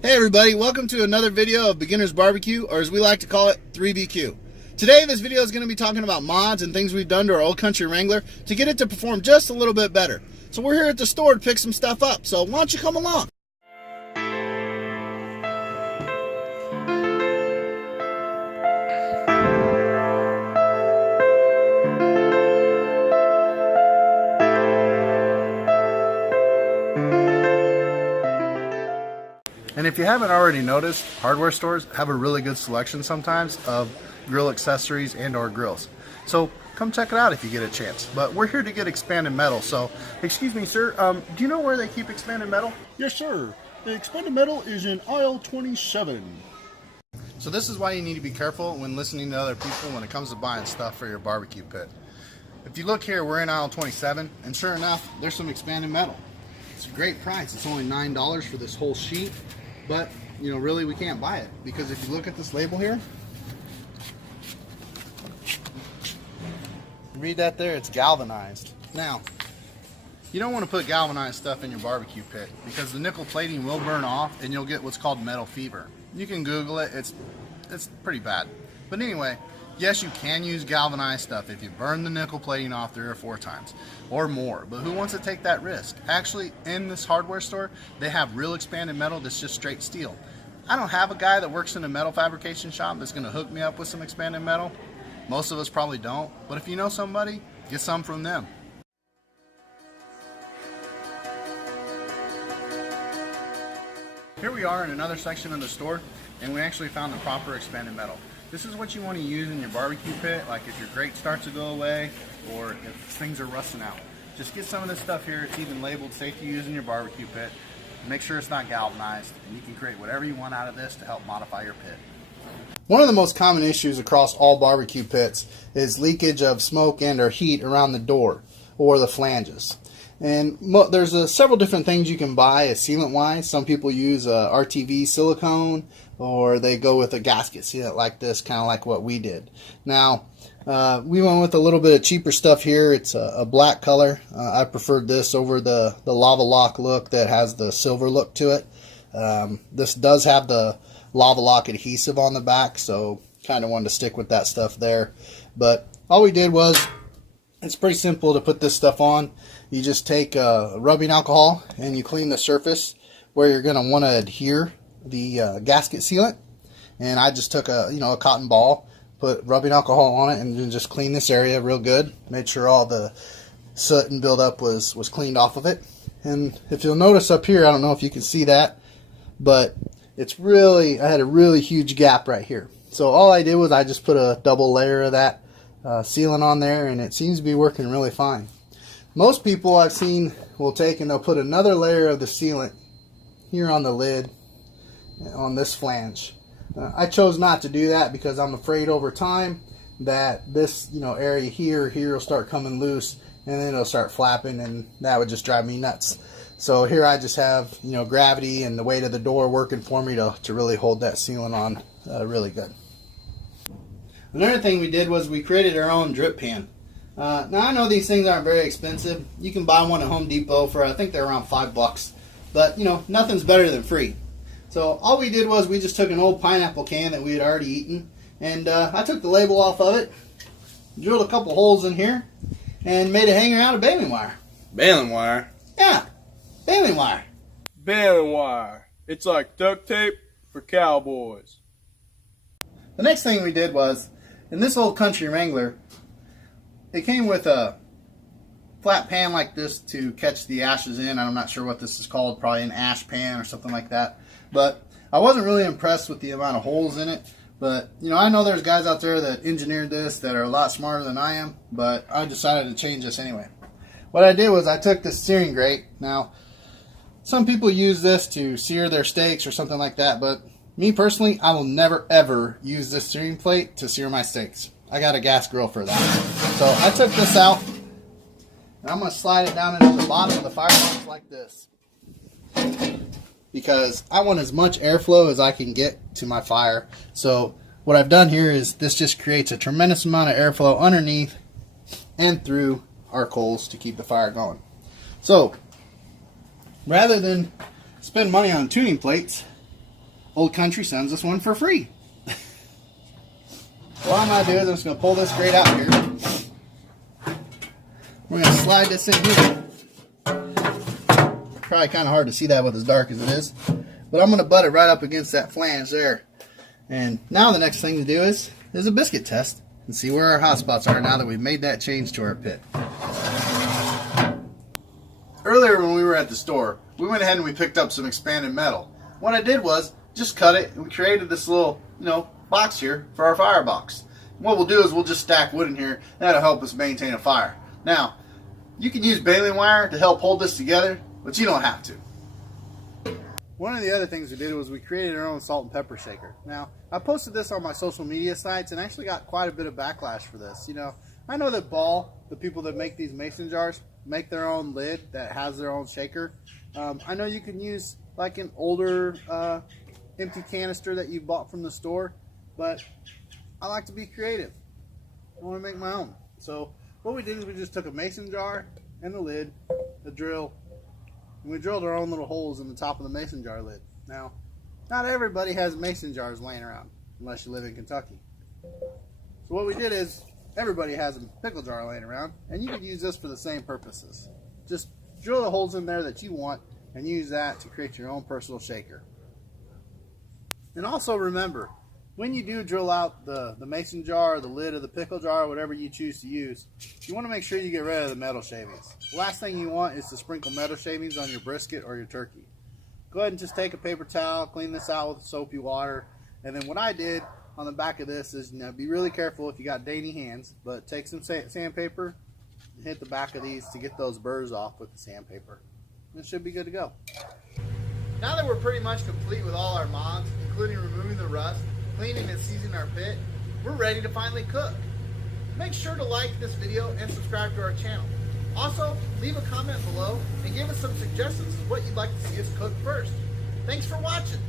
Hey everybody, welcome to another video of Beginner's Barbecue, or as we like to call it, 3BQ. Today this video is going to be talking about mods and things we've done to our Old Country Wrangler to get it to perform just a little bit better. So we're here at the store to pick some stuff up, so why don't you come along? And if you haven't already noticed, hardware stores have a really good selection sometimes of grill accessories and or grills. So come check it out if you get a chance. But we're here to get expanded metal. So, excuse me, sir, do you know where they keep expanded metal? Yes, sir. The expanded metal is in aisle 27. So this is why you need to be careful when listening to other people when it comes to buying stuff for your barbecue pit. If you look here, we're in aisle 27, and sure enough, there's some expanded metal. It's a great price. It's only $9 for this whole sheet. But, you know, really we can't buy it because if you look at this label here, read that there, it's galvanized. Now, you don't want to put galvanized stuff in your barbecue pit because the nickel plating will burn off and you'll get what's called metal fever. You can Google it, it's pretty bad. But anyway, yes, you can use galvanized stuff if you burn the nickel plating off 3 or 4 times or more, but who wants to take that risk? Actually, in this hardware store, they have real expanded metal that's just straight steel. I don't have a guy that works in a metal fabrication shop that's going to hook me up with some expanded metal. Most of us probably don't, but if you know somebody, get some from them. Here we are in another section of the store, and we actually found the proper expanded metal. This is what you want to use in your barbecue pit, like if your grate starts to go away or if things are rusting out. Just get some of this stuff here. It's even labeled safe to use in your barbecue pit. Make sure it's not galvanized, and you can create whatever you want out of this to help modify your pit. One of the most common issues across all barbecue pits is leakage of smoke and or heat around the door or the flanges. And there's several different things you can buy sealant wise. Some people use RTV silicone, or they go with a gasket sealant like this, kind of like what we did. Now we went with a little bit of cheaper stuff here. It's a black color. I preferred this over the lava lock look that has the silver look to it. This does have the lava lock adhesive on the back, so kind of wanted to stick with that stuff there. But all we did was, it's pretty simple to put this stuff on. You just take rubbing alcohol and you clean the surface where you're going to want to adhere the gasket sealant. And I just took a cotton ball, put rubbing alcohol on it, and then just clean this area real good. Made sure all the soot and buildup was cleaned off of it. And if you'll notice up here, I don't know if you can see that, but it's really, I had a really huge gap right here. So all I did was I just put a double layer of that sealant on there, and it seems to be working really fine. Most people I've seen will take and they'll put another layer of the sealant here on the lid on this flange. I chose not to do that because I'm afraid over time that this area here will start coming loose, and then it'll start flapping, and that would just drive me nuts. So here I just have gravity and the weight of the door working for me to really hold that sealant on really good. Another thing we did was we created our own drip pan. Now I know these things aren't very expensive. You can buy one at Home Depot for, I think they're around $5, but nothing's better than free. So all we did was we just took an old pineapple can that we had already eaten, and I took the label off of it, drilled a couple holes in here, and made a hanger out of baling wire. Baling wire? Yeah, baling wire. Baling wire. It's like duct tape for cowboys. The next thing we did was, in this Old Country Wrangler, it came with a flat pan like this to catch the ashes in. I'm not sure what this is called, probably an ash pan or something like that. But I wasn't really impressed with the amount of holes in it. But, I know there's guys out there that engineered this that are a lot smarter than I am, but I decided to change this anyway. What I did was I took this searing grate. Now, some people use this to sear their steaks or something like that, but me personally, I will never ever use this searing plate to sear my steaks. I got a gas grill for that. So I took this out, and I'm going to slide it down into the bottom of the firebox like this, because I want as much airflow as I can get to my fire. So what I've done here is this just creates a tremendous amount of airflow underneath and through our coals to keep the fire going. So rather than spend money on tuning plates, Old Country sends us one for free. What I'm going to do is I'm just going to pull this grate out here. We're going to slide this in here. Probably kind of hard to see that with as dark as it is. But I'm going to butt it right up against that flange there. And now the next thing to do is a biscuit test and see where our hot spots are now that we've made that change to our pit. Earlier when we were at the store, we went ahead and we picked up some expanded metal. What I did was just cut it and we created this little, box here for our firebox. What we'll do is we'll just stack wood in here. That'll help us maintain a fire. Now, you can use baling wire to help hold this together, but you don't have to. One of the other things we did was we created our own salt and pepper shaker. Now, I posted this on my social media sites and actually got quite a bit of backlash for this. I know that Ball, the people that make these mason jars, make their own lid that has their own shaker. I know you can use like an older empty canister that you bought from the store, but I like to be creative. I want to make my own. So what we did is we just took a mason jar and the lid, a drill, and we drilled our own little holes in the top of the mason jar lid. Now, not everybody has mason jars laying around unless you live in Kentucky. So what we did is everybody has a pickle jar laying around, and you could use this for the same purposes. Just drill the holes in there that you want and use that to create your own personal shaker. And also remember, when you do drill out the mason jar, the lid of the pickle jar, whatever you choose to use, you want to make sure you get rid of the metal shavings. The last thing you want is to sprinkle metal shavings on your brisket or your turkey. Go ahead and just take a paper towel, clean this out with soapy water, and then what I did on the back of this is, be really careful if you got dainty hands, but take some sandpaper and hit the back of these to get those burrs off with the sandpaper. It should be good to go. Now that we're pretty much complete with all our mods, including removing the rust, cleaning and seasoning our pit, we're ready to finally cook. Make sure to like this video and subscribe to our channel. Also, leave a comment below and give us some suggestions of what you'd like to see us cook first. Thanks for watching.